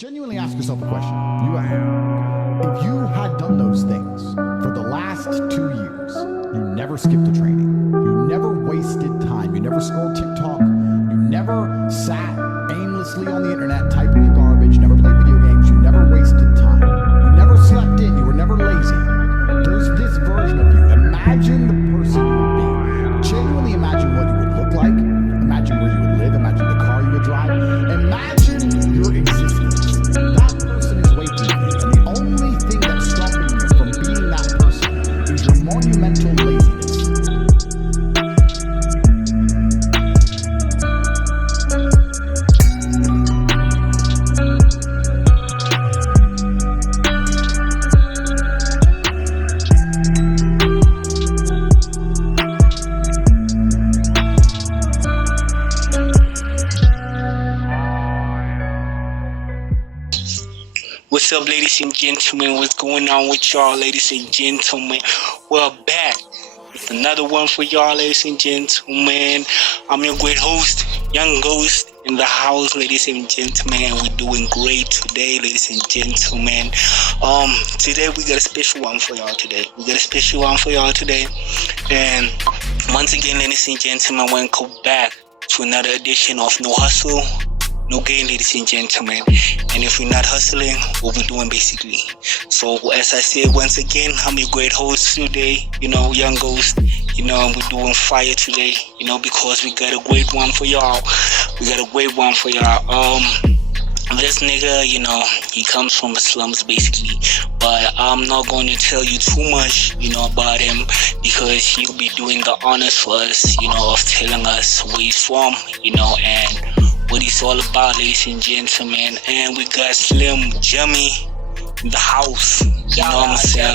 Genuinely ask yourself a question. If you had done those things for the last 2 years, you never skipped a training, you never wasted time, you never scrolled TikTok, you never sat aimlessly on the internet typing in garbage, never played video games, you never wasted time, you never slept in, you were never lazy. There's this version of you. Imagine the person you would be. Genuinely imagine what you would look like. Imagine where you would live. Imagine the car you would drive. Imagine your existence. That person is waiting for you. And the only thing that's stopping you from being that person is your monumental laziness. What's up, ladies and gentlemen? What's going on with y'all, ladies and gentlemen? We're back with another one for y'all, ladies and gentlemen. I'm your great host, Young Ghost, in the house, ladies and gentlemen. We're doing great today, ladies and gentlemen. Today we got a special one for y'all today. And once again, ladies and gentlemen, we're gonna go back to another edition of No Hustle, No gain, ladies and gentlemen. And if we're not hustling, what we're doing basically. So as I said, once again, I'm your great host today, Young Ghost. We're doing fire today, because we got a great one for y'all. This nigga, he comes from the slums basically. But I'm not going to tell you too much, about him, because he'll be doing the honors for us, of telling us where he's from, and what it's all about, ladies and gentlemen. And we got slxm in the house. You know what I'm saying?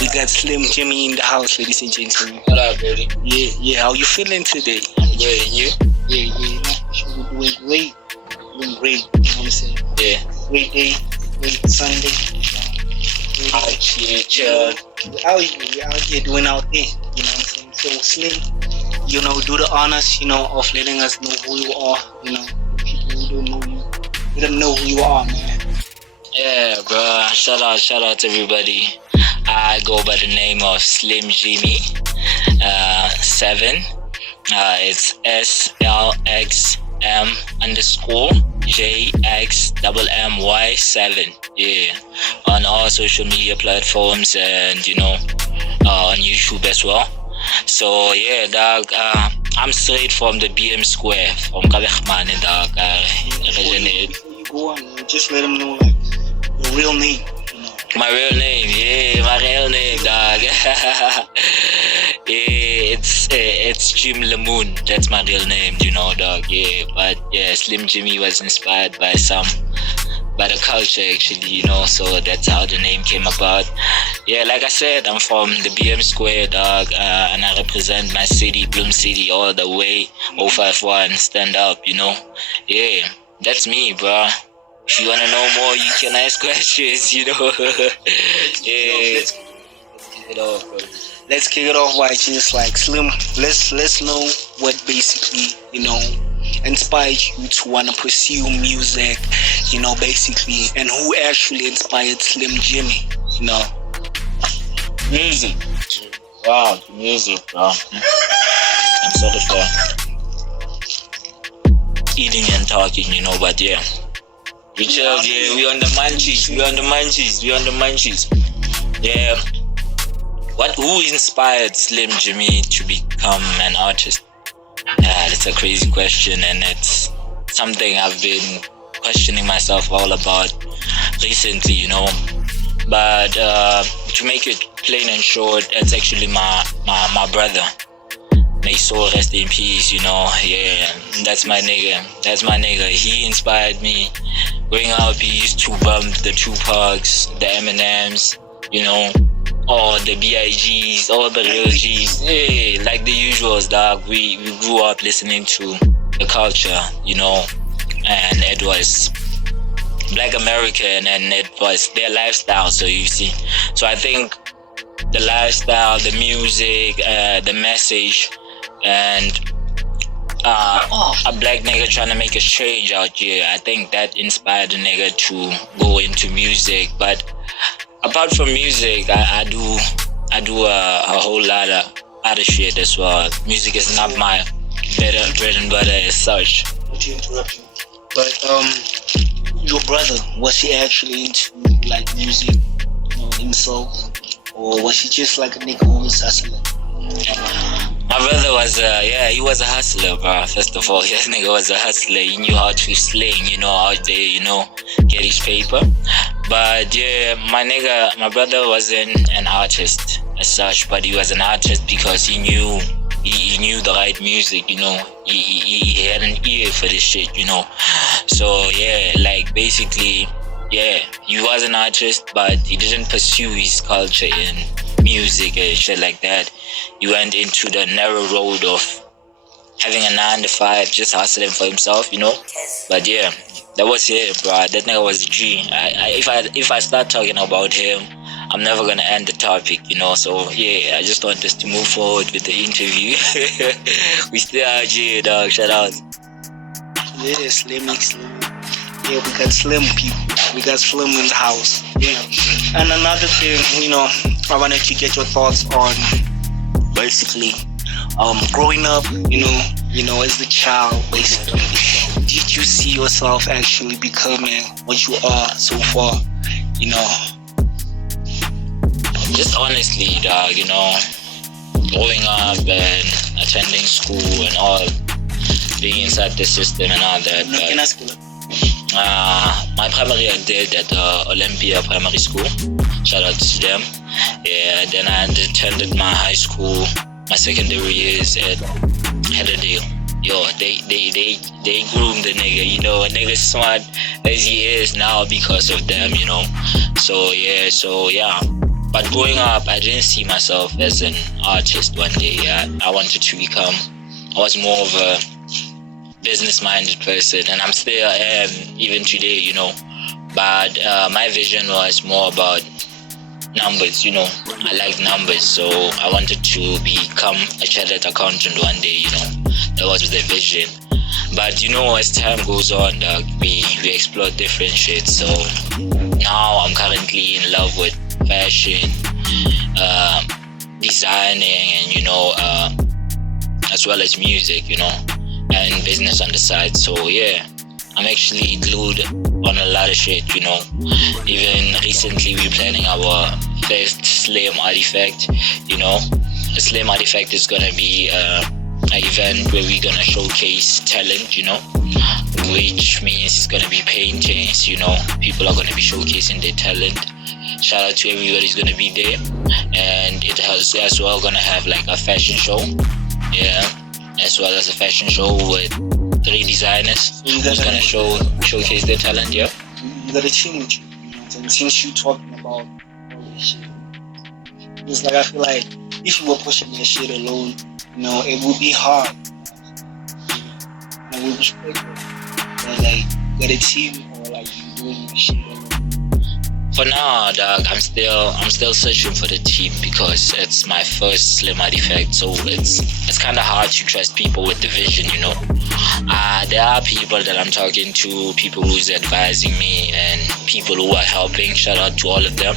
We got slxm in the house, ladies and gentlemen. What up, baby? Yeah. How you feeling today? I'm good, and you? Yeah. We're doing great. You know what I'm saying? Yeah. Great day, great Sunday. Chill. We're out here doing our thing. You know what I'm saying? So Slim, do the honors, of letting us know who you are. People who don't know you, let them know who you are, man. Yeah, bro. Shout out to everybody. I go by the name of slxm7. It's slxm_jxmmy7. Yeah, on all social media platforms and on YouTube as well. So yeah, dog. I'm straight from the BM Square, from Kabechman, dog. Before you go on, just let them know your real name. My real name, dog. Yeah, it's Jim Lamoon. That's my real name, dog. Yeah, but yeah, Slim Jimmy was inspired by the culture actually, so that's how the name came about. Yeah, like I said, I'm from the BM Square, dog, and I represent my city, Bloom City, all the way. 051, stand up, Yeah, that's me, bro. If you wanna know more, you can ask questions, Yeah. Let's kick it off, bro. Let's kick it off by just like Slim. Let's know what basically, inspired you to want to pursue music, basically, and who actually inspired Slim Jimmy, Music. Wow, music, bro. I'm sorry for eating and talking, but yeah. We chill, yeah, we on the munchies. Yeah. Who inspired Slim Jimmy to become an artist? That's a crazy question, and it's something I've been questioning myself all about recently, But to make it plain and short, it's actually my brother. May soul rest in peace, Yeah, that's my nigga. He inspired me. Growing up, he used to bump the Tupacs, the Eminems, all the BIGs, all the real G's. Yeah, like the usuals, dog. We grew up listening to the culture, and it was Black American, and it was their lifestyle. So you see, so I think the lifestyle, the music, the message, and a black nigga trying to make a change out here. I think that inspired a nigga to go into music. But apart from music, I do a whole lot of other shit as well. Music is not my bread and butter as such. Not to interrupt you, but your brother, was he actually into like music, himself, or was he just like a nigga who was hustling? My brother was he was a hustler, bro. First of all, this nigga was a hustler. He knew how to sling, out there, get his paper. But yeah, my brother wasn't an artist as such, but he was an artist because he knew the right music, he had an ear for this shit, So yeah, like basically, yeah, he was an artist, but he didn't pursue his culture in music and shit like that. He went into the narrow road of having a 9 to 5, just hustling for himself, But yeah, that was it, bro. That nigga was a G. If I start talking about him, I'm never gonna end the topic, So yeah, I just want us to move forward with the interview. We still out here, dog. Shout out. Yeah, slim. Yeah, we got slim people. We got slim in the house. Yeah. And another thing, I wanted to get your thoughts on basically growing up, as the child, basically. Did you see yourself actually becoming what you are so far? Just honestly, dog, growing up and attending school and all, being inside the system and all that. My primary I did at Olympia Primary School. Shout out to them. Yeah, then I attended my high school, my secondary years at Headerdale. Yo, they groomed the nigga, a nigga smart as he is now because of them, So yeah. But growing up, I didn't see myself as an artist one day. I wanted to become, I was more of a business-minded person, and I'm still am even today, But my vision was more about numbers, I like numbers, so I wanted to become a chartered accountant one day, That was the vision. But as time goes on, we explore different shit. So now I'm currently in love with fashion, designing, and as well as music, and business on the side. So yeah, I'm actually glued on a lot of shit, Even recently we're planning our first Slam Artifact, The Slam Artifact is gonna be an event where we're gonna showcase talent, which means it's gonna be paintings, People are gonna be showcasing their talent. Shout out to everybody who's gonna be there. And it has as well gonna have like a fashion show, as well as a fashion show with 3 designers who's gonna showcase their talent. You got a team with you, since you talking about all this shit. It's like I feel like if you were pushing that shit alone, it would be hard. It would be stressful. But like, you got a team, or like you doing this shit alone. For now, dog, I'm still searching for the team because it's my first Slim Artifact, so it's kind of hard to trust people with the vision, There are people that I'm talking to, people who's advising me, and people who are helping. Shout out to all of them.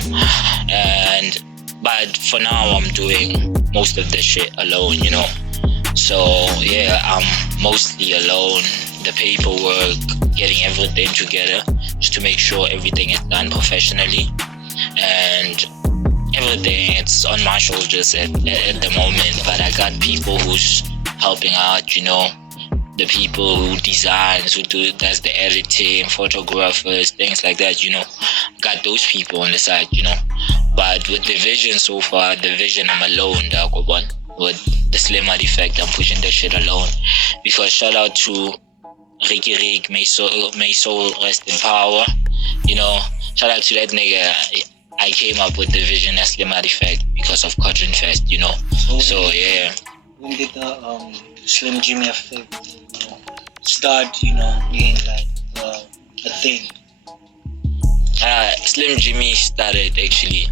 But for now, I'm doing most of the shit alone, So yeah, I'm mostly alone. The paperwork, getting everything together, just to make sure everything is done professionally, and everything, it's on my shoulders at the moment. But I got people who's helping out, the people who designs, does the editing, photographers, things like that, got those people on the side, But with the vision so far, I'm alone, dog. With the Slim Artifact, I'm pushing that shit alone. Because shout out to Ricky Rick, may soul rest in power. Shout out to that nigga. I came up with the vision as Slim Artifact because of Cotton Fest, So yeah. When did the Slim Jimmy effect start, being like a thing? Slim Jimmy started actually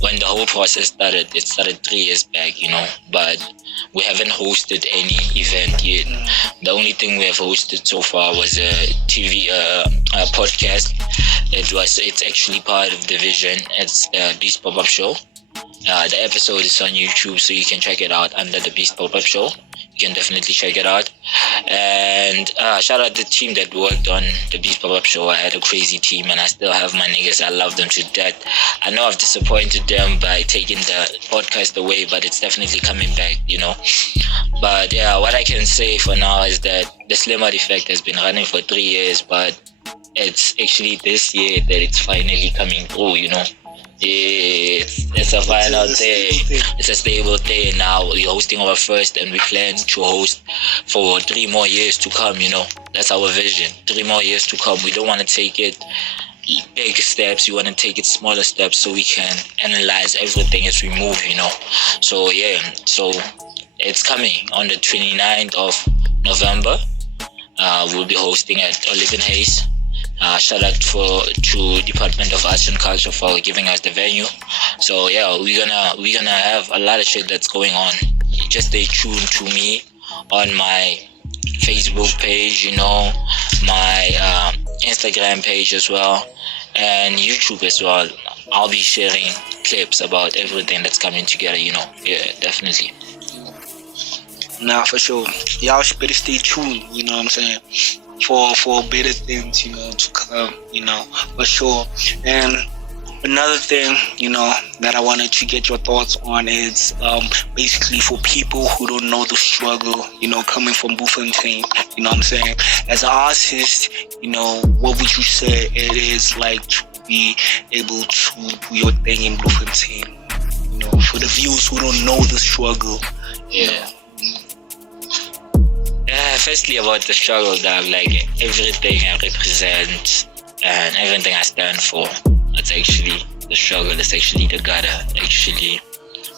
when the whole process started. It started 3 years back, But we haven't hosted any event yet. The only thing we have hosted so far was a TV podcast. It's actually part of the vision. It's the Beast Pop-Up Show. The episode is on YouTube, so you can check it out under the Beast Pop-Up Show. You can definitely check it out. And shout out the team that worked on the Beast Pop-Up Show. I had a crazy team, and I still have my niggas. I love them to death. I know I've disappointed them by taking the podcast away, but it's definitely coming back, But yeah, what I can say for now is that the Slim Effect has been running for 3 years, but it's actually this year that it's finally coming through, It's a final day. It's a stable day now. We're hosting our first, and we plan to host for 3 more years to come, That's our vision. 3 more years to come. We don't want to take it big steps. We want to take it smaller steps so we can analyze everything as we move, So yeah, so it's coming on the 29th of November. We'll be hosting at Olive Hayes. Shout out to Department of Arts and Culture for giving us the venue. So yeah, we're gonna have a lot of shit that's going on. Just stay tuned to me on my Facebook page, my Instagram page as well, and YouTube as well. I'll be sharing clips about everything that's coming together, Yeah, definitely. Nah, for sure. Y'all should better stay tuned, you know what I'm saying? For better things, to come, for sure. And another thing, that I wanted to get your thoughts on is basically for people who don't know the struggle, coming from Bloemfontein, you know what I'm saying? As an artist, what would you say it is like to be able to do your thing in Bloemfontein? For the viewers who don't know the struggle, yeah. Firstly, about the struggle, that like everything I represent and everything I stand for, it's actually the struggle. It's actually the gutter. Actually,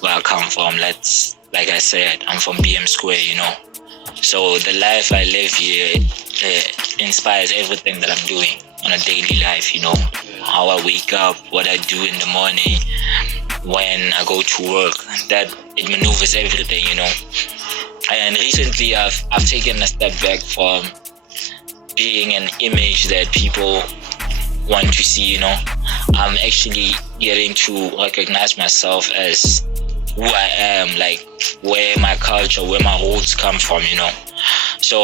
where I come from. Like I said, I'm from BM Square, So the life I live here inspires everything that I'm doing on a daily life. How I wake up, what I do in the morning, when I go to work. That it maneuvers everything, And recently, I've taken a step back from being an image that people want to see, I'm actually getting to recognize myself as who I am, like where my culture, where my roots come from, So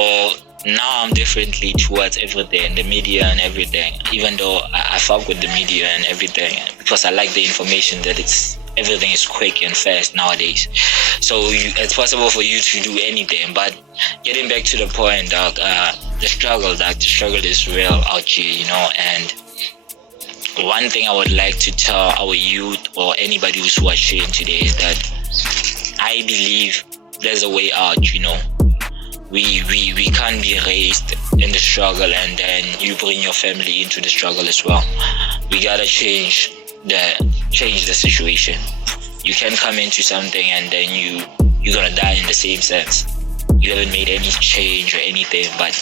now I'm differently towards everything, the media and everything, even though I fuck with the media and everything, because I like the information that everything is quick and fast nowadays. So it's possible for you to do anything. But getting back to the point, dog, the struggle is real out here, And one thing I would like to tell our youth or anybody who's watching today is that I believe there's a way out, We can't be raised in the struggle and then you bring your family into the struggle as well. We gotta change the situation. You can come into something and then you're gonna die in the same sense. You haven't made any change or anything, but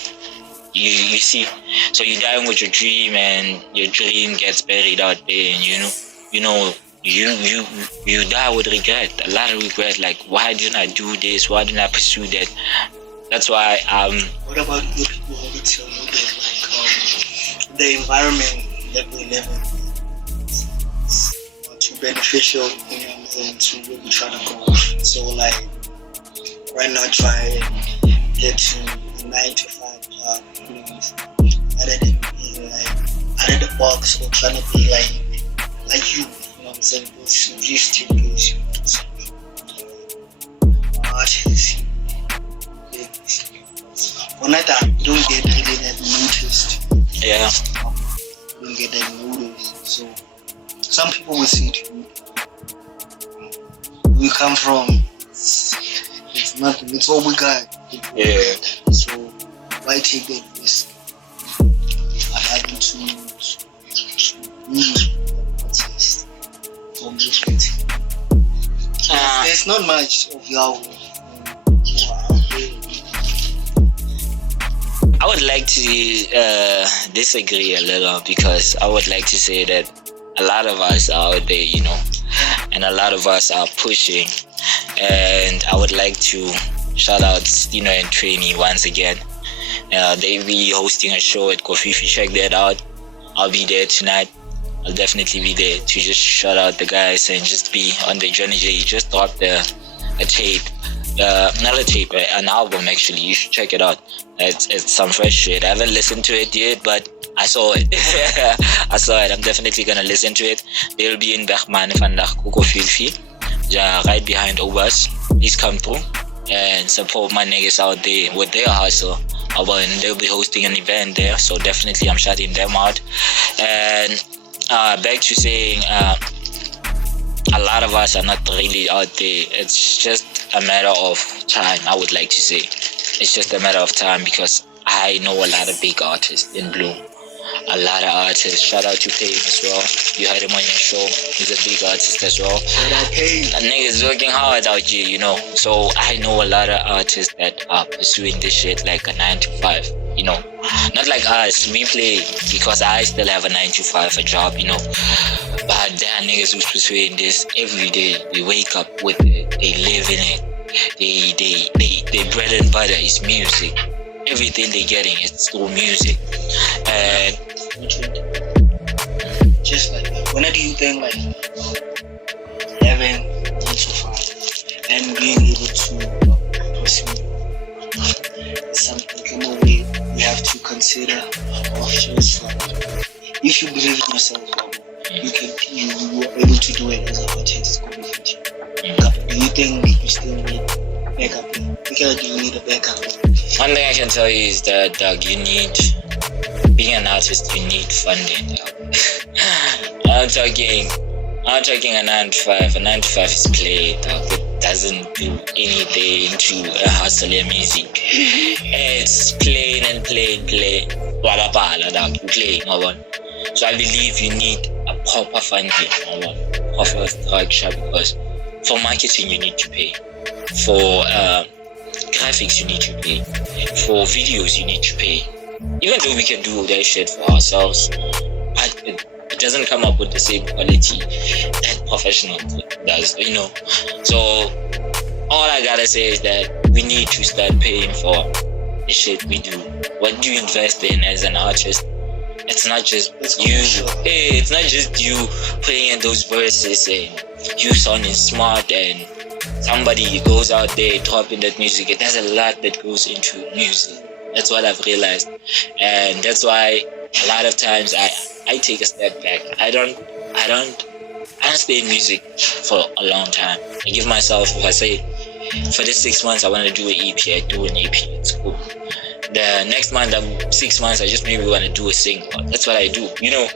you see, so you're dying with your dream and your dream gets buried out there, and you die with regret, a lot of regret, like why didn't I do this, why didn't I pursue that? That's why what about the people who would tell you that the environment that we live in too beneficial, to where we try to go. So like right now try and get to the 9 to 5 job, rather than being like out of the box or trying to be like you, what I'm saying? Those used to those artists. One night I don't get really that noticed. Yeah. Don't get that noticed. So some people will see it. We come from, it's nothing, it's all we got. Yeah. So why take that risk? I having to be a artist from different. There's not much of y'all who are out there. I would like to disagree a little, because I would like to say that a lot of us are out there, and a lot of us are pushing, And I would like to shout out Stino and Trainee once again. They'll be hosting a show at Kofifi. Check that out. I'll be there tonight. I'll definitely be there to just shout out the guys and just be on the journey. He just dropped a tape. Not a tape, an album actually. You should check it out. It's some fresh shit. I haven't listened to it yet, but I saw it. I saw it. I'm definitely gonna listen to it. They'll be in Bergman van der Kofifi, right behind Obas. Please come through and support my niggas out there with their hustle. And they'll be hosting an event there, so definitely I'm shouting them out. And back to saying, a lot of us are not really out there. It's just a matter of time, I would like to say. It's just a matter of time, because I know a lot of big artists in Bloom. A lot of artists. Shout out to Payne as well. You had him on your show. He's a big artist as well. Shout out Payne. A nigga's working hard out here, you know. So I know a lot of artists that are pursuing this shit like a 9 to 5, you know. Not like us. We play because I still have a 9 to 5, a job, you know. But there are niggas who's pursuing this every day. They wake up with it. They live in it. Their bread and butter is music. Everything they're getting is through music. And just like, when do you think like having 9 to 5 and being able to pursue something in a way you have to consider, or just like, if you believe in yourself, you are able to do it as an artist. Do you think you still need backup? Because do you need a backup? one thing I can tell you is that, Doug, being an artist, you need funding. I'm talking a 9 to 5. A 9 to 5 is play, dog. It doesn't do anything to hustle your music. It's plain and play. Wala dog. You play, So I believe you need a proper funding, proper structure, because for marketing you need to pay. For graphics you need to pay. For videos you need to pay. Even though we can do that shit for ourselves, but it doesn't come up with the same quality that professional does, you know. So all I gotta say is that we need to start paying for the shit we do. What do you invest in as an artist? It's not just it's not just you playing in those verses and you sounding smart and somebody goes out there dropping that music. There's a lot that goes into music. That's what I've realized, and that's why a lot of times I take a step back. I don't stay in music for a long time. I give myself, if I say for this 6 months I want to do an EP, I do an EP. It's cool. The next month, 6 months, I just maybe want to do a single. That's what I do. You know,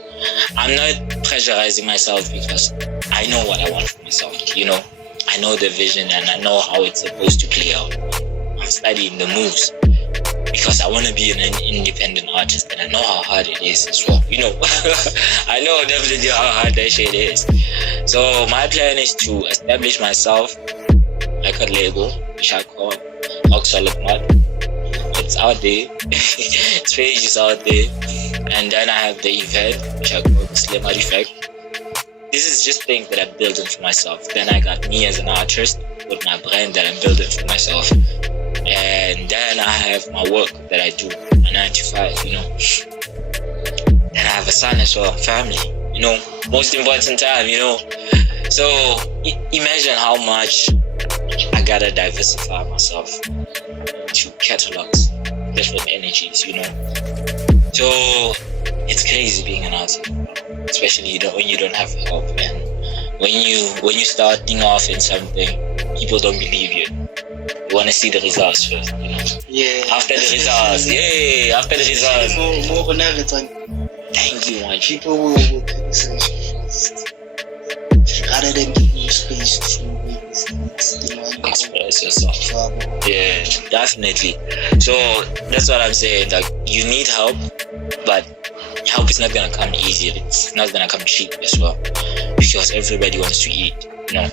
I'm not pressurizing myself because I know what I want for myself. You know, I know the vision and I know how it's supposed to play out. I'm studying the moves because I want to be an independent artist, and I know how hard it is as well. You know, I know definitely how hard that shit is. So my plan is to establish myself like a label, which I call Oxalate Mud. It's out there. Its page is out there. And then I have the event, which I call the Slimmer Effect. This is just things that I'm building for myself. Then I got me as an artist with my brand that I'm building for myself. And then I have my work that I do, a 9 to 5, you know. Then I have a son as well, family, you know, most important time, you know. So imagine how much I gotta diversify myself to catalogs, different energies, you know. So it's crazy being an artist, especially when you don't have help, and when you starting off in something, people don't believe you. You want to see the results first, you know. Yeah. After the results, More on everything. Thank you, man. People will criticize you first, rather than give you space to express yourself. Yeah, definitely. So that's what I'm saying. Like, you need help, but help is not gonna come easy. It's not gonna come cheap as well, because everybody wants to eat, you know.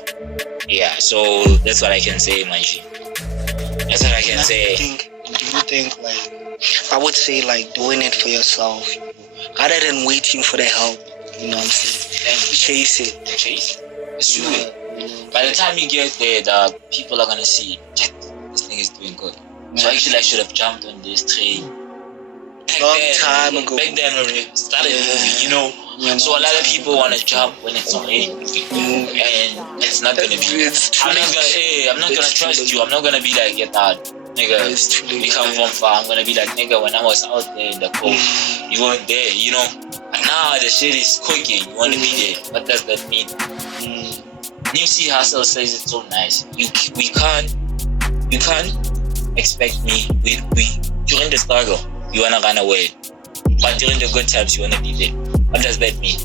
Yeah. So that's what I can say, my G. That's what I can say. Do you think like, I would say like doing it for yourself rather than waiting for the help, you know what I'm saying? Chase it. Pursue it. By the time you get there, the people are gonna see, check, this nigga is doing good. So actually, I should have jumped on this train. Long time ago. Back then when we started moving, you know. So a lot of people want to jump when it's already moving, and it's not gonna be. I'm not gonna trust you. I'm not gonna be like, get out, nigga. We come from far. I'm gonna be like, nigga, when I was out there in the cold, you weren't there, you know. And now the shit is cooking. You wanna be there. What does that mean? Nipsey Hussle says it's so nice. You can't expect me. We during the struggle, you wanna run away, but during the good times, you wanna be there. What does that mean?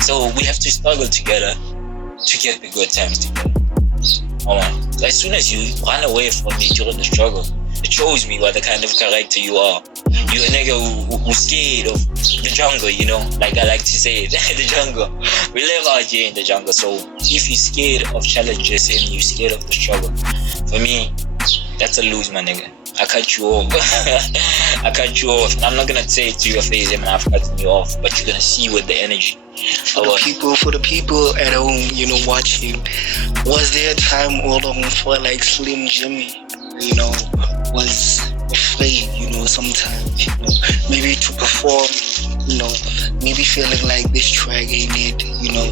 So we have to struggle together to get the good times together. So as soon as you run away from me during the struggle, it shows me what the kind of character you are. You're a nigga who's scared of the jungle, you know, like I like to say it, the jungle. We live out here in the jungle, so if you're scared of challenges and you're scared of the struggle, for me, that's a lose, my nigga. I cut you off. I cut you off. I'm not gonna say it to your face, man, I've cut you off, but you're gonna see with the energy. For the people at home, you know, watching, was there a time all along for like Slim Jimmy, you know, was afraid, you know, sometimes, you know, maybe to perform, you know, maybe feeling like this track ain't it, you know,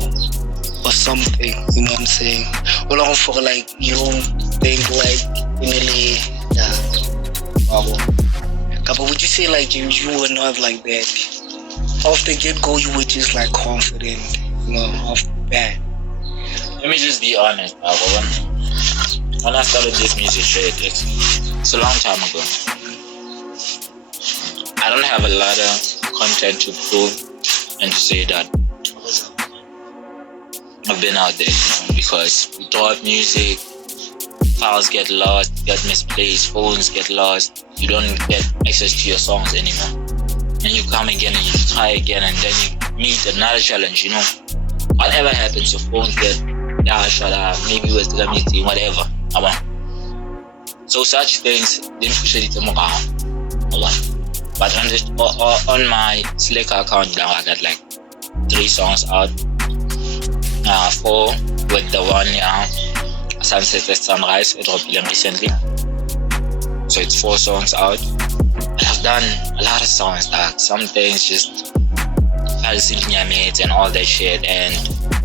or something, you know what I'm saying? All along for like, you don't think like, really, but would you say like you were not like that? Off the get-go, you were just like confident, you know, off the bat. Let me just be honest, when I started this music shit, it's a long time ago. I don't have a lot of content to prove and to say that I've been out there, you know, because we throw out music, files get lost, get misplaced, phones get lost, you don't get access to your songs anymore. And you come again and you try again, and then you meet another challenge, you know. Whatever happens, your phones get shut up, maybe we're still meeting, whatever. So such things didn't push it around. But on my Slack account now, I got like 3 songs out. 4 with the one, Sunset and Sunrise, I dropped them recently. So it's 4 songs out. I've done a lot of songs, like some things just and all that shit, and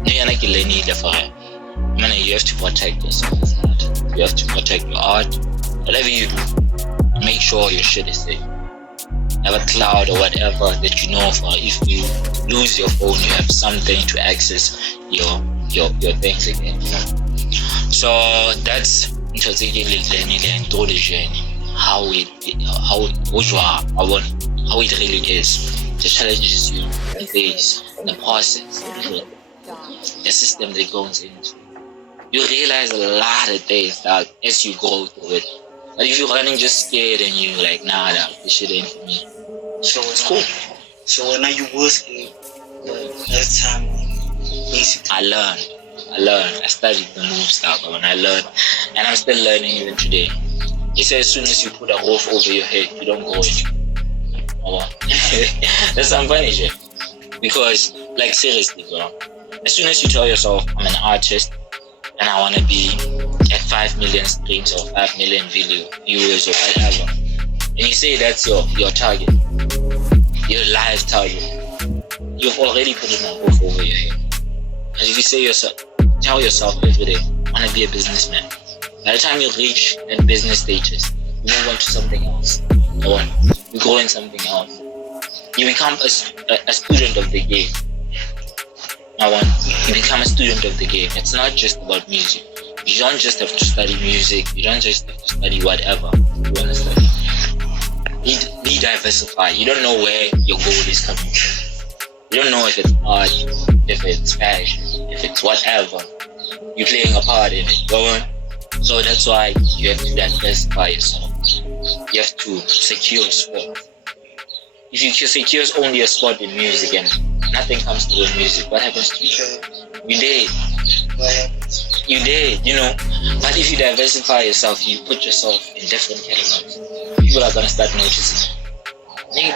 you have to protect yourself. You have to protect your art. Whatever you do, make sure your shit is safe. Have a cloud or whatever that you know for. If you lose your phone, you have something to access your things again, you know. So that's intrinsically learning through the journey, how it really is, the challenges you face, the process, the system that goes into. You realize a lot of things that as you go through it. But if you're running just scared and you're like, nah, this shit ain't for me. So it's cool. So now you were scared, that time, basically. I learned. I studied the move stuff, and I learned, and I'm still learning even today. They say as soon as you put a roof over your head, you don't go anywhere. That's some funny shit. Because, like, seriously, bro, as soon as you tell yourself, I'm an artist, and I want to be at 5 million streams or 5 million viewers or whatever, and you say that's your target, your life target, you've already put a roof over your head. And if you tell yourself every day, I want to be a businessman. By the time you reach that business status, you move on to something else. You grow in something else. You become a student of the game. You become a student of the game. It's not just about music. You don't just have to study music. You don't just have to study whatever you want to study. Be diversified. You don't know where your goal is coming from. You don't know if it's art, if it's fashion, if it's whatever. You're playing a part in it. So that's why you have to diversify yourself. You have to secure a spot. If you secure only a spot in music and nothing comes to the music, what happens to you? You dead. What happens? You dead, you know. But if you diversify yourself, you put yourself in different categories, people are gonna start noticing.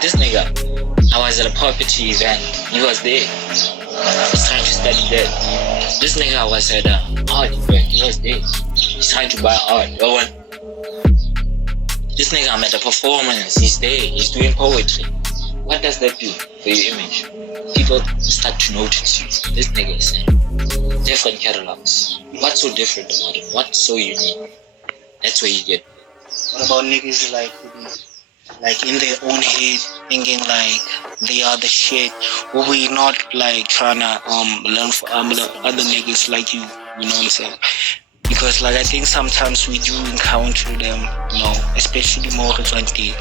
This nigga, I was at a property event. He was there. He's trying to study that. This nigga was at art event. He was there. He's trying to buy art. This nigga, I'm at a performance. He's there. He's doing poetry. What does that do for your image? People start to notice you. This nigga is in different catalogs. What's so different about him? What's so unique? That's where you get. What about niggas like in their own head, thinking like they are the shit? Or we not like trying to learn from other niggas like you? You know what I'm saying? Because like I think sometimes we do encounter them, you know, especially more recently.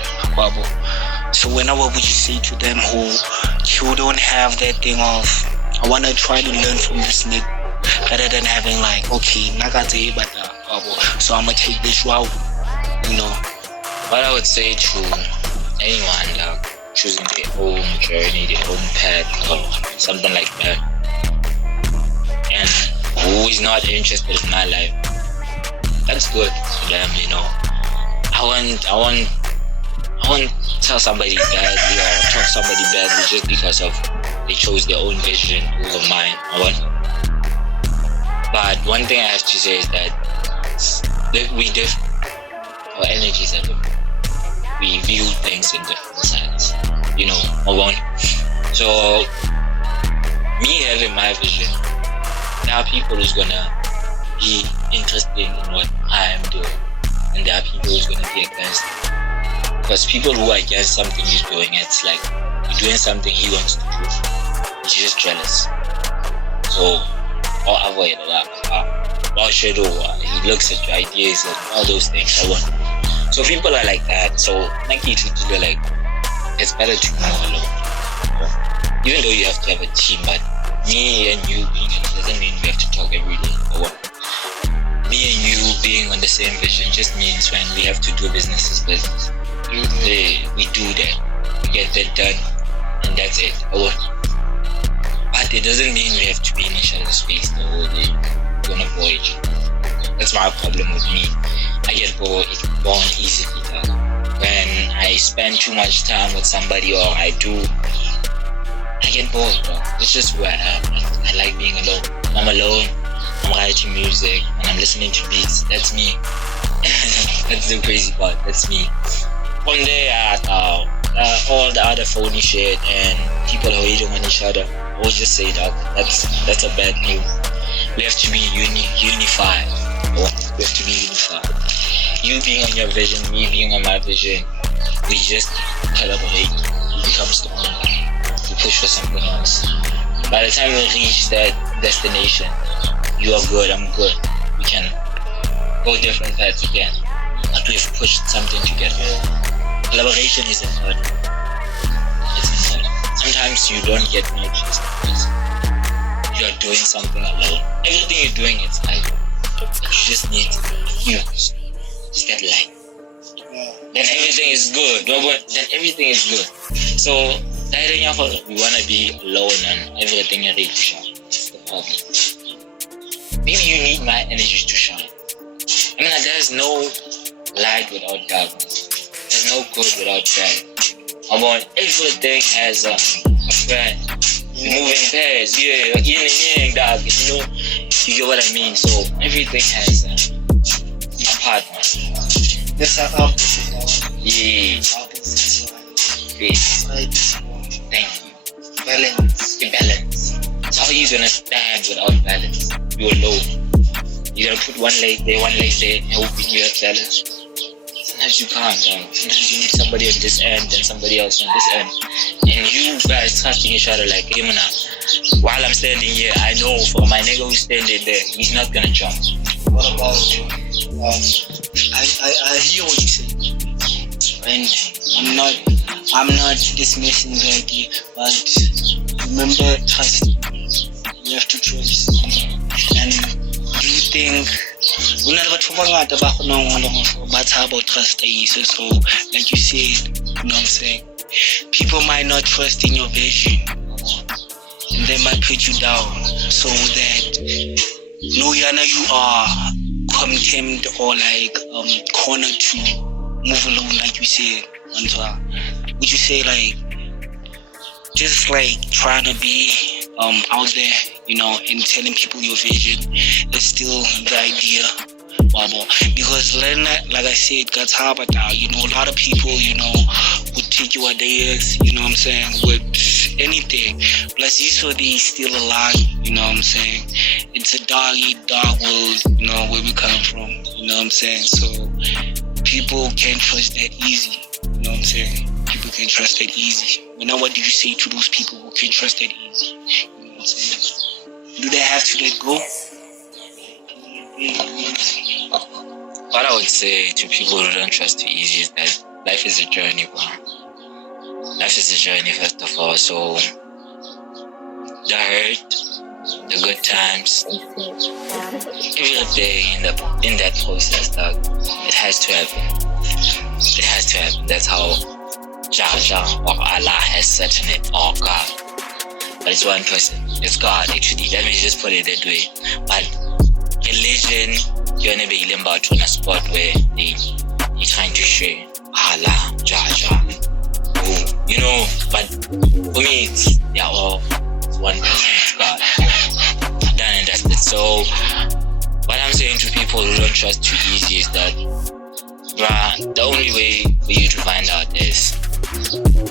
So whenever would you say to them who don't have that thing of, I wanna try to learn from this nigga, rather than having like, okay, nagaze bata, so I'ma take this route, you know? What I would say to anyone choosing their own journey, their own path, or something like that, and who is not interested in my life, that's good for them, you know. I won't tell somebody badly or talk somebody badly just because of they chose their own vision over mine. But one thing I have to say is that our energies are different. We view things in different sides, you know. So me having my vision, there are people who's gonna be interested in what I am doing, and there are people who's gonna be against it. Because people who are against something he's doing, it's like you're doing something he wants to do. He's just jealous. So I'll avoid that. He looks at your ideas and all those things. So people are like that. So like you to do like, it's better to move alone. Even though you have to have a team, but me and you being it doesn't mean we have to talk every day. Me and you being on the same vision just means when we have to do business as business. We do that. We get that done, and that's it. But it doesn't mean we have to be in each other's face the whole day. We're gonna bore each other. That's my problem with me. I get bored easily. When I spend too much time with somebody or I get bored, bro. It's just who I am. I like being alone. I'm alone. I'm writing music and I'm listening to beats. That's me. That's the crazy part. That's me. One day, all the other phony shit and people are hating on each other, I would just say that that's a bad move. We have to be unified. We have to be unified. You being on your vision, me being on my vision, we just collaborate. We become stronger. We push for something else. By the time we reach that destination, you are good, I'm good. We can go different paths again. But we've pushed something together. Collaboration is important. It's important. Sometimes you don't get noticed because you are doing something alone. Everything you're doing, it's like you just need fuse. Just get light. Then everything is good. Then everything is good. So we wanna be alone and everything you need to shine. That's the problem. Maybe you need my energy to shine. I mean, there's no light without darkness. There's no good without bad. Everything has a friend. Moving pairs, yin and yang, dog. You know, you get what I mean. So everything has a partner. There's an opposite. Yeah. Opposite Great. side. Thank you. Balance. Balance. So how are you gonna stand without balance? You're alone. You're gonna put one leg there, and hoping you have balance. Sometimes you can't. Sometimes you need somebody on this end and somebody else on this end. And you guys trusting each other like, hey, man, while I'm standing here, I know for my nigga who's standing there, he's not gonna jump. What about I hear what you say, and I'm not dismissing the idea, but remember, trust. You have to trust. And do you think that's about trust? So like you said, you know what I'm saying, people might not trust in your vision and they might put you down so that you are condemned or like cornered to move along, like you said. Would you say like just like trying to be out there, and telling people your vision is still the idea. Because like I said, a lot of people, would take your ideas, with anything. Plus, they still alive, It's a dark world, where we come from, So people can't trust that easy, People can trust that easy. But now what do you say to those people who can trust that easy? Do they have to let go? What I would say to people who don't trust too easy is that life is a journey, bro. Life is a journey, first of all. So the hurt, the good times, everything in that process, dog, it has to happen. It has to happen. That's how Jah or Allah has set in it, or God. But it's one person. It's God, actually. Let me just put it that way. But religion, you're never about on a spot where you're trying to share Allah, Jah. But for me, they're all one person. It's God. Done and dusted. So what I'm saying to people who don't trust too easy is that, bruh, the only way for you to find out is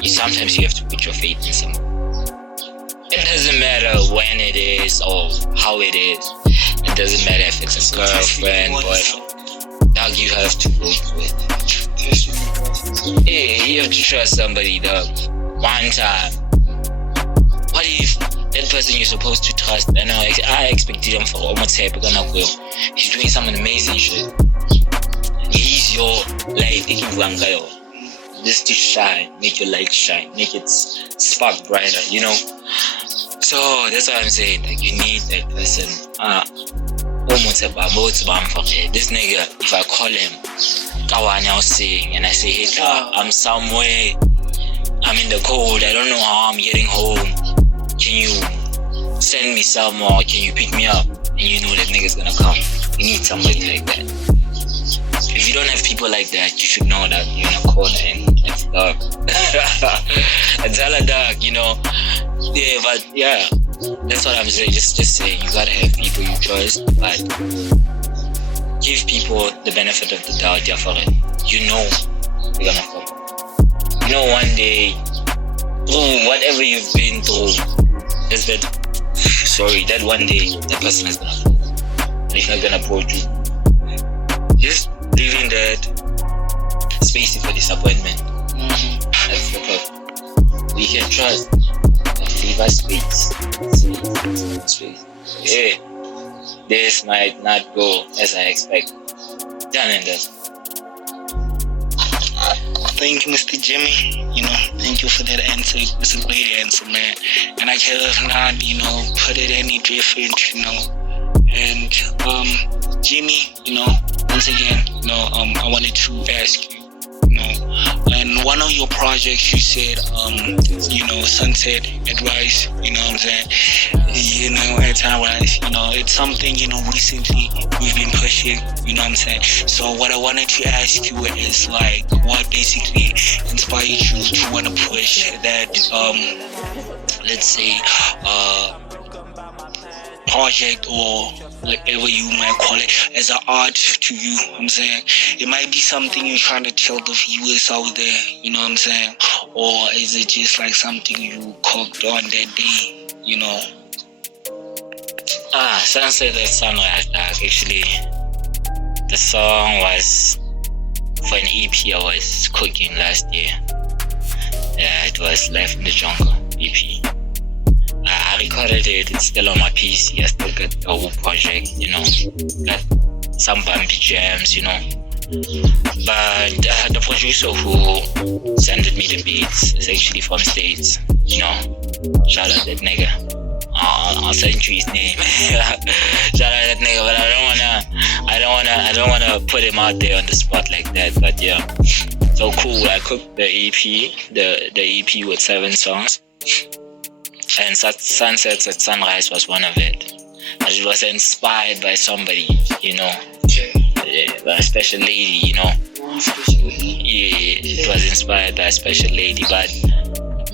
sometimes you have to put your faith in someone. It doesn't matter when it is or how it is. It doesn't matter if it's a girlfriend, boyfriend. Dog, you have to go through it. Yeah, you have to trust somebody, dog. One time. What if that person you're supposed to trust, and I expected him for almost he's doing some amazing shit. And he's your light, just to shine, make your light shine, make it spark brighter, So that's what I'm saying. Like, you need that person. This nigga, if I call him, I'll sing, and I say, hey, I'm somewhere, I'm in the cold, I don't know how I'm getting home. Can you send me some, or can you pick me up? And you know that nigga's gonna come. You need somebody like that. If you don't have people like that, you should know that you're in a corner and it's dark. It's hella dark, Yeah, but yeah, that's what I'm saying. Just saying, you gotta have people you trust, but give people the benefit of the doubt. Yeah, for it. They're gonna fall. One day, through whatever you've been through, that one day, that person is gonna fall. And he's not gonna approach you. Just leaving that space for disappointment. That's the problem. We can trust. Leave us space. Yeah, this might not go as I expect. Done and done. Thank you, Mr. Jimmy. Thank you for that answer. It's a great answer, man. And I could have not, put it any different, And Jimmy, once again, I wanted to ask you, and one of your projects you said, Sunset Advice, at Sunrise, it's something, recently we've been pushing, So what I wanted to ask you is, like, what basically inspired you to want to push that, let's say, project, or whatever you might call it, as an art to you, it might be something you're trying to tell the viewers out there, or is it just like something you cooked on that day, Sunset at Sunrise, actually, the song was for an EP I was cooking last year. Yeah, it was Life in the Jungle EP. I recorded it, it's still on my PC, I still got the whole project, got some bumpy jams, But the producer who sent me the beats is actually from States, Shout out that nigga. I'll send you his name. Shout out that nigga, but I don't wanna put him out there on the spot like that, but yeah. So cool, I cooked the EP, the EP with 7 songs. And Sunsets at Sunrise was one of it. And it was inspired by somebody, a special lady, Yeah, it was inspired by a special lady, but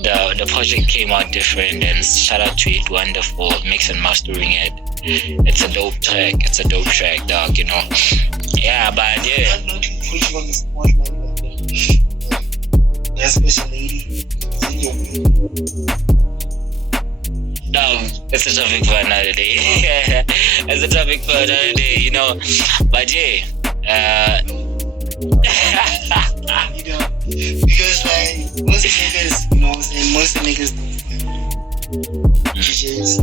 the project came out different, and shout out to it, wonderful mix and mastering it. It's a dope track. It's a dope track, dog. You know. Yeah, but yeah. I'm not to put you on the spot like that. That special lady. No, it's a topic for another day. It's a topic for another day, you know. But yeah, You know, because like most niggas, you know what I'm saying, most niggas just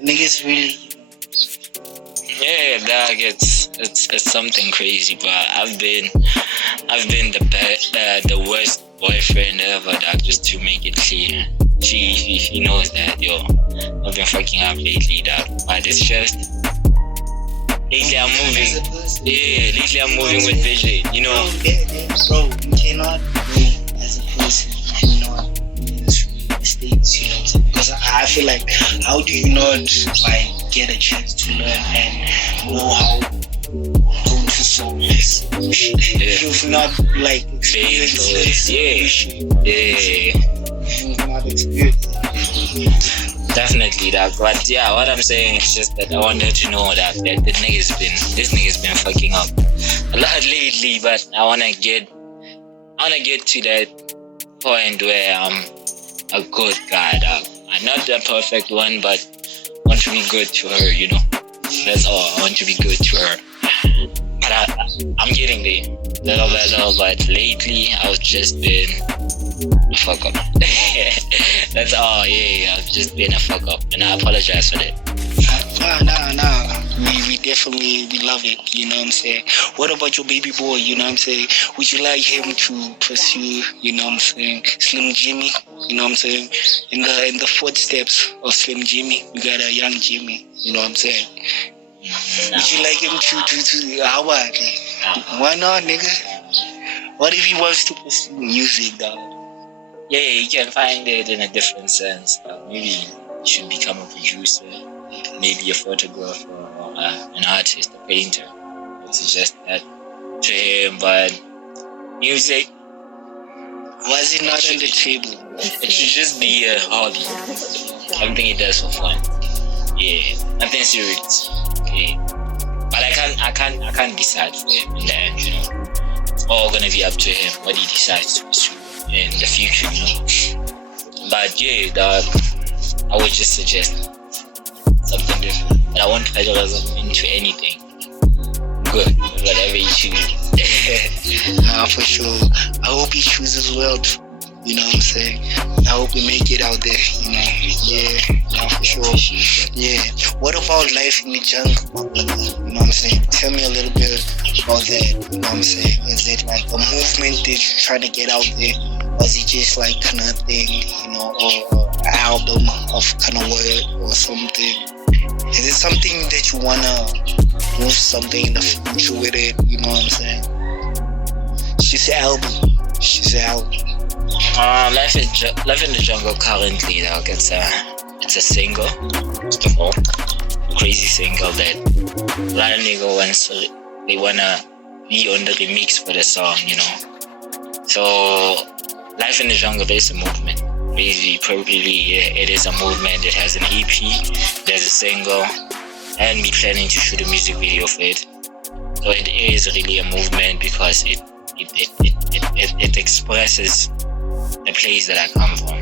niggas really, yeah, dog. It's something crazy, but I've been the worst boyfriend ever, dog. Just to make it clear, she knows that, yo. I've been fucking up lately, dog. But it's just lately I'm moving. Yeah, lately I'm moving with vision, you know. Bro, you cannot move as a person if you're not in this mistakes, you know what I'm saying? Because I feel like, how do you not like get a chance to learn and know how to solve this shit? Yeah. You've not like experienced this shit. Yeah. You've not experienced it. Definitely, that. But yeah, what I'm saying is just that I wanted to know that this nigga's been fucking up a lot lately. But I wanna get to that point where I'm a good guy, dog. I'm not the perfect one, but I want to be good to her, you know. That's all. I want to be good to her. But I'm getting there, little by little. But lately, I've just been a fuck up. That's all. Yeah, I've just been a fuck up, and I apologize for that. Nah. We definitely love it, you know what I'm saying? What about your baby boy, you know what I'm saying? Would you like him to pursue, you know what I'm saying, Slim Jimmy, you know what I'm saying? In the footsteps of Slim Jimmy, we got a young Jimmy, you know what I'm saying? No. Would you like him to how about it? Why not, nigga? What if he wants to pursue music, dog? Yeah, you can find it in a different sense. Maybe you should become a producer, maybe a photographer, or an artist, a painter. I would suggest that to him. But music, Was it not on the table? it should just be a hobby, something he does for fun. Yeah, nothing serious. Okay, but I can't decide for him in the end. You know, it's all gonna be up to him what he decides to pursue in the future. You know, but yeah, dog, I would just suggest something different. But I won't pressurize him into anything. Good, whatever you choose. Nah, for sure. I hope he chooses well, you know what I'm saying? I hope we make it out there, you know? Yeah, for sure. Yeah. What about life in the jungle? You know what I'm saying? Tell me a little bit about that, you know what I'm saying? Is it like a movement that you're trying to get out there? Or is it just like kind of thing, you know, or an album of kind of word or something? Is it something that you wanna do something in the future with it? You know what I'm saying? She's an album. Life in the jungle currently, dog. It's a single, first of all, a crazy single that a lot of niggas they wanna be on the remix for the song, you know. So Life in the Jungle is a movement. Basically, probably it is a movement. It has an EP, there's a single, and me planning to shoot a music video for it. So it is really a movement because it expresses the place that I come from.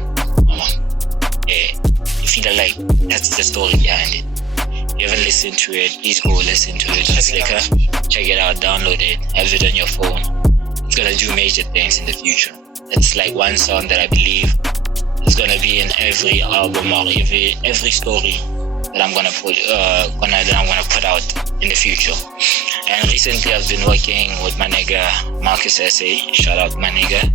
You feel like that's the story behind it. If you haven't listened to it, please go listen to it. Check it out, download it, have it on your phone. It's gonna do major things in the future. It's like one song that I believe is gonna be in every album or every story that I'm gonna put out in the future. And recently I've been working with my nigga Marcus SA. Shout out my nigga.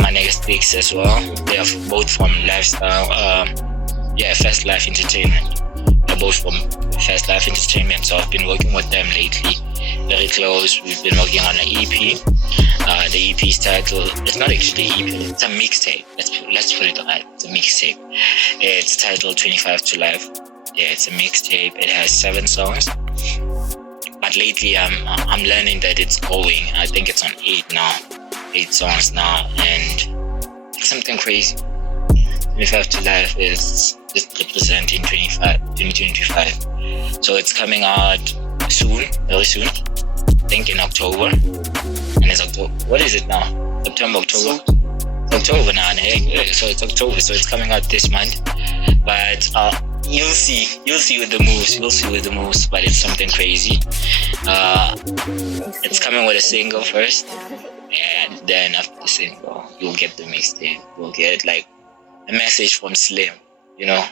My nigga Sticks as well. They are both from Lifestyle. First Life Entertainment. They're both from First Life Entertainment. So I've been working with them lately. Very close. We've been working on an EP. The EP's title, it's not actually EP, it's a mixtape. Let's put it right. It's a mixtape. It's titled 25 to Life. Yeah, it's a mixtape. It has 7 songs. But but lately I'm learning that it's going. I think it's on 8 songs now, and it's something crazy. 25 to Life is just representing 2025. So it's coming out soon, very soon. I think in October. And it's October. What is it now? September, October? October now. So it's October. So it's coming out this month. But you'll see with the moves. But it's something crazy. It's coming with a single first, and then after the single, you'll get the mixtape. You'll get like a message from Slim. You know.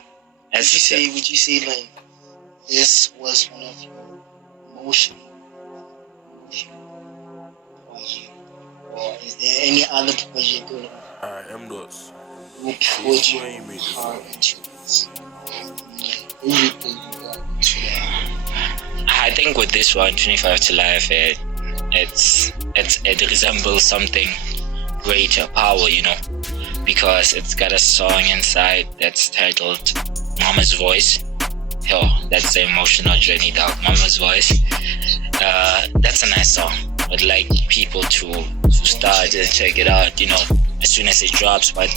Would you say like this was one of your emotional project, or is there any other project or you put your heart into this? Everything you got into that. I think with this one, 25 to Life, it resembles something greater, power, you know, because it's got a song inside that's titled Mama's Voice. Yo, that's the emotional journey, dog. Mama's Voice. That's a nice song. I'd like people to start and check it out, you know, as soon as it drops. But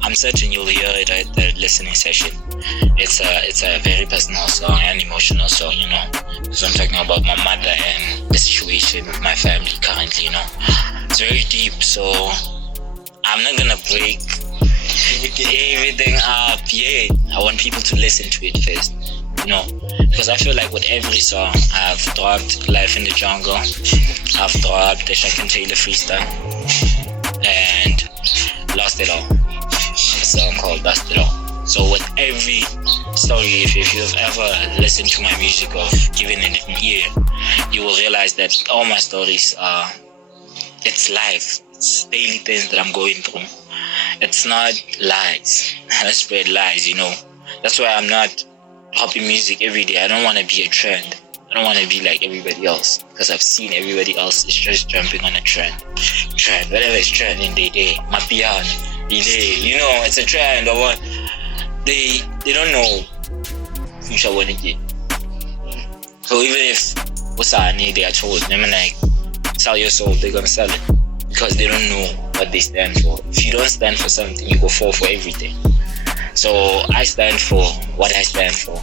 I'm certain you'll hear it at the listening session. It's a very personal song and emotional song, you know, because I'm talking about my mother and the situation with my family currently, you know. It's very deep, so I'm not gonna break everything up yet. I want people to listen to it first, you know, because I feel like with every song I've dropped Life in the Jungle, I've dropped the Shaq and Taylor freestyle, and Lost It All, a song called Lost It All. So with every story, if you've ever listened to my music or given it an ear, you will realize that all my stories are, it's life, it's daily things that I'm going through. It's not lies. I spread lies, you know. That's why I'm not dropping music every day. I don't want to be a trend. I don't want to be like everybody else, because I've seen everybody else is just jumping on a trend, whatever is trending, they my piano, you know, it's a trend or what. They don't know future when it get. So even if they are told, them like, sell your soul, they're gonna sell it, because they don't know what they stand for. If you don't stand for something, you go fall for everything. So I stand for what I stand for,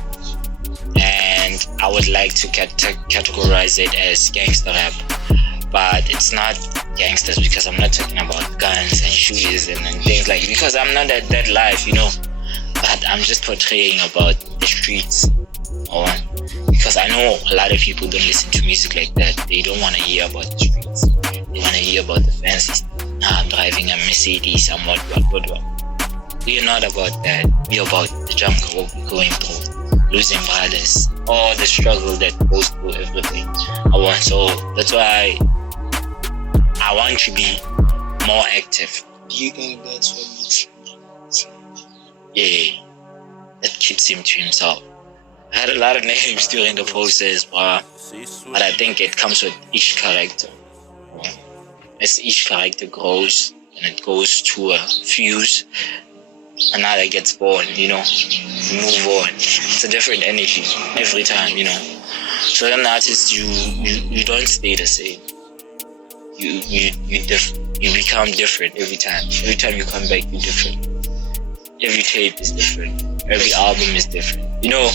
and I would like to categorize it as gangster rap, but it's not gangsters, because I'm not talking about guns and shoes and things like, because I'm not that life, you know. But I'm just portraying about the streets, or because I know a lot of people don't listen to music like that. They don't want to hear about the streets. They want to hear about the fancy stuff. I'm driving a Mercedes, I'm what. We're not about that. We're about the jungle, what we're going through, losing brothers, all the struggle that goes through everything. So that's why I want to be more active. Do you think that's what makes you? Yeah, that keeps him to himself. I had a lot of names during the process, but I think it comes with each character. As each character grows and it goes to a fuse, another gets born, you know, move on. It's a different energy every time, you know. Certain artists, you don't stay the same. You become different every time. Every time you come back, you're different. Every tape is different. Every album is different. You know,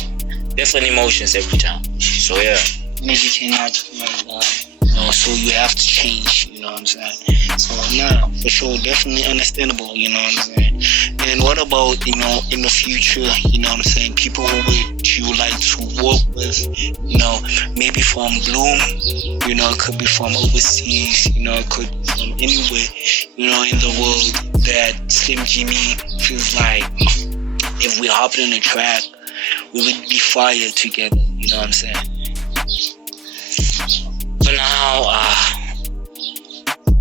different emotions every time. So yeah. Maybe cannot like that. You know, so you have to change, you know what I'm saying? So yeah, for sure, definitely understandable, you know what I'm saying? And what about, you know, in the future, you know what I'm saying, people who would you like to work with, you know, maybe from Bloom, you know, it could be from overseas, you know, it could be from anywhere, you know, in the world, that Slim Jimmy feels like if we hopped on a track, we would be fired together, you know what I'm saying? For now,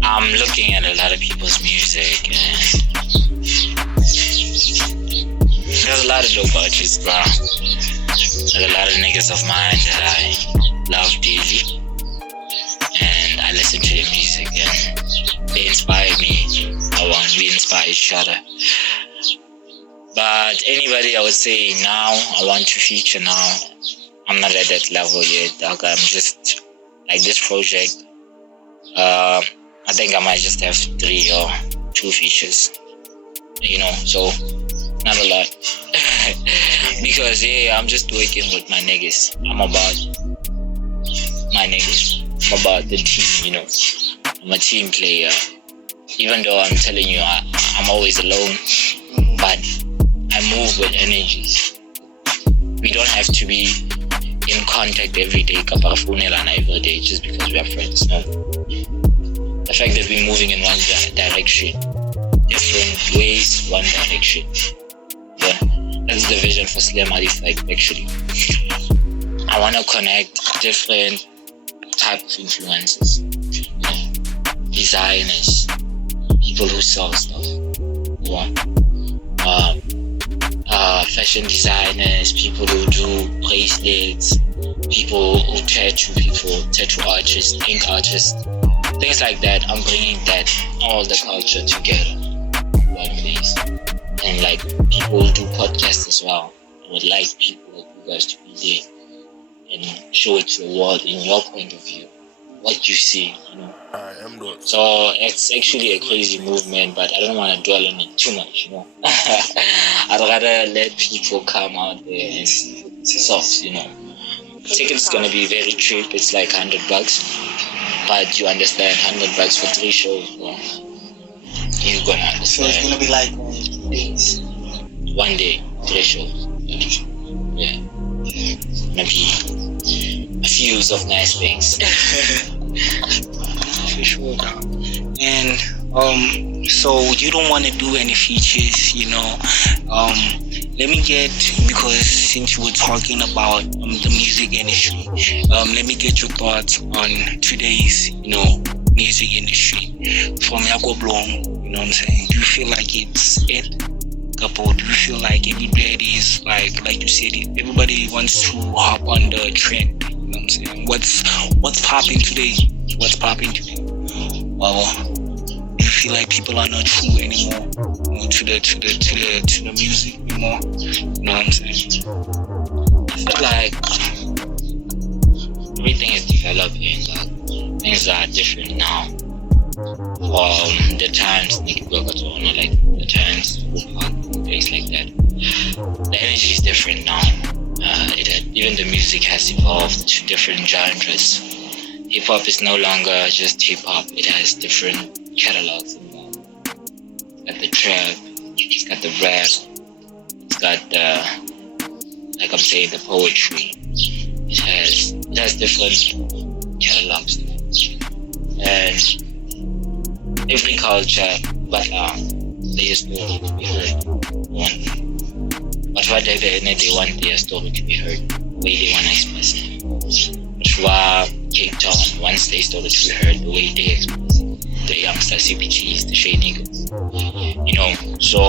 I'm looking at a lot of people's music, and there's a lot of dope artists, bro. There's a lot of niggas of mine that I love dearly, and I listen to their music, and they inspire me. We inspire each other. But anybody I would say now, I want to feature now, I'm not at that level yet, dog. I'm just like this project, I think I might just have 3 or 2 features, so not a lot. Because I'm just working with my niggas. I'm about my niggas. I'm about the team, I'm a team player. Even though I'm telling you I'm always alone, but I move with energy. We don't have to be in contact every day, every day, just because we are friends. No. The fact that we're moving in one direction, different ways, one direction. Yeah, that's the vision for slxm7 actually. I want to connect different type of influencers, designers, people who sell stuff, fashion designers, people who do bracelets, people who tattoo artists, ink artists, things like that. I'm bringing all the culture together in one place. And like people who do podcasts as well. I would like people like you guys to be there and show it to the world in your point of view, what you see, So it's actually a crazy movement, but I don't want to dwell on it too much, I'd rather let people come out there and see stuff, Tickets gonna be very cheap. It's like $100, but you understand, $100 for 3 shows, you're gonna understand. So it's gonna be like 2 days. 1 day, 3 shows. Yeah. Maybe a few of nice things. For sure. And so you don't want to do any features, let me get, because since you were talking about the music industry, let me get your thoughts on today's music industry from Yako Blong. You know what I'm saying? Do you feel like it's it? Couple, do you feel like everybody is like you said, everybody wants to hop on the trend? You know what I'm saying? What's popping today? What's popping today? Well, do you feel like people are not true anymore to the music anymore? You know what I'm saying? I feel like everything is developing. Things are different now. The times like the times things like that. The energy is different now. Even the music has evolved to different genres. Hip hop is no longer just hip hop. It has different catalogs in there. It's got the trap, it's got the rap, it's got the, like I'm saying, the poetry. It has different catalogs. And every culture, but their story to be heard. But whatever they want their story to be heard, the way they want to express it. But Cape Town wants their story to be heard, the way they express it. The youngster CPGs, the shade niggas. So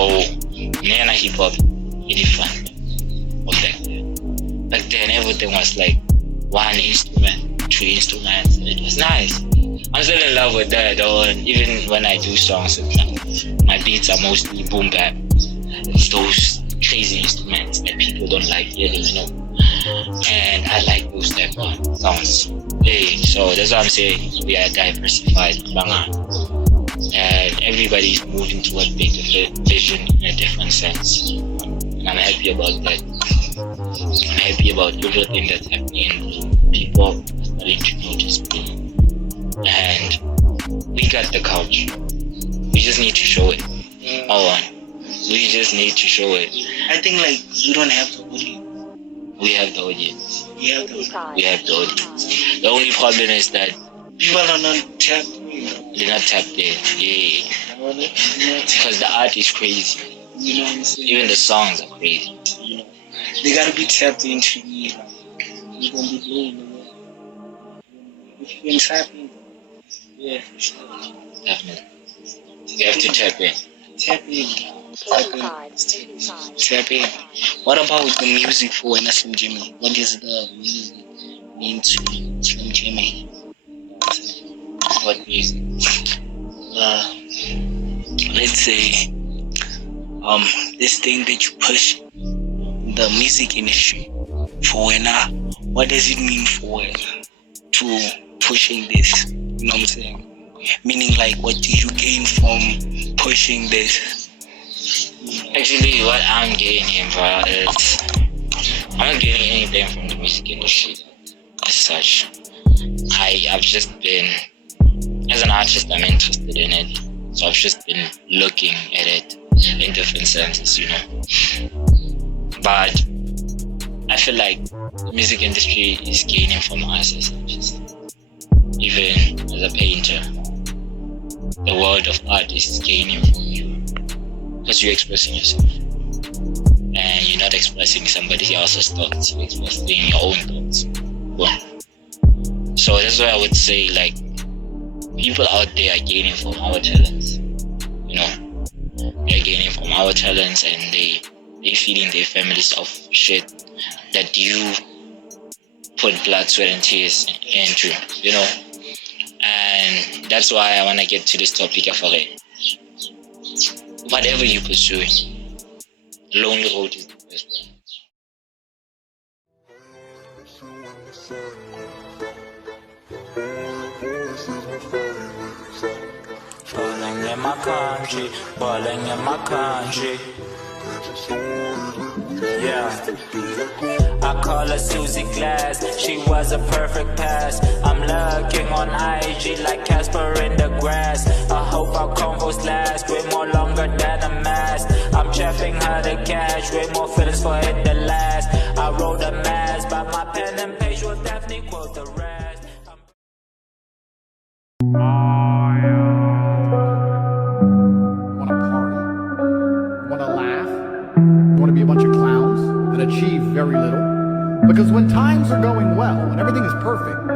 man, hip hop really fun of that. Back then everything was like 1 instrument, 2 instruments, and it was nice. I'm still in love with that, even when I do songs, my beats are mostly boom bap. It's those crazy instruments that people don't like hearing, and I like those type of sounds. So that's what I'm saying, we are diversified, and everybody's moving towards bigger vision in a different sense, and I'm happy about that. I'm happy about everything that's happening. People are starting to notice me. And we got the culture. We just need to show it. We just need to show it. I think you don't have the audience. We have the audience. We have the audience. The only problem is that people are not tapped. They're not tapped in. Yeah. Because the art is crazy. You know what I'm saying? Even the songs are crazy. They gotta be tapped into. You're gonna be blown. If you can tap in. Yeah, for sure. Definitely. You have to tap in. Tap in. Tap in. What about the music for slxm7? What does the music mean to slxm7? What music? Let's say this thing that you push the music industry for what does it mean for to pushing this? You know what I'm saying? Meaning, like, what do you gain from pushing this? Actually, what I'm gaining, bro, is I'm not getting anything from the music industry as such. I've just been, as an artist, I'm interested in it. So I've just been looking at it in different senses, you know. But I feel like the music industry is gaining from us as artists. Even as a painter, the world of art is gaining from you because you're expressing yourself. And you're not expressing somebody else's thoughts, you're expressing your own thoughts. So that's why I would say, like, people out there are gaining from our talents. You know, they're gaining from our talents, and they're feeding their families of shit that you put blood, sweat, and tears into, you know. And that's why I want to get to this topic of whatever you're pursuing, lonely road is the best one. Balling in my country, balling in my country. Yeah, I call her Susie Glass, she was a perfect pass. I'm lurking on IG like Casper in the grass. I hope our convos last way more longer than a mask. I'm trapping her to catch, way more feelings for it to last. I wrote a mask, but my pen and page will definitely quote the rest. Want to party? Want to laugh? Want to be a bunch of clowns that achieve very little? Because when times are going well and everything is perfect,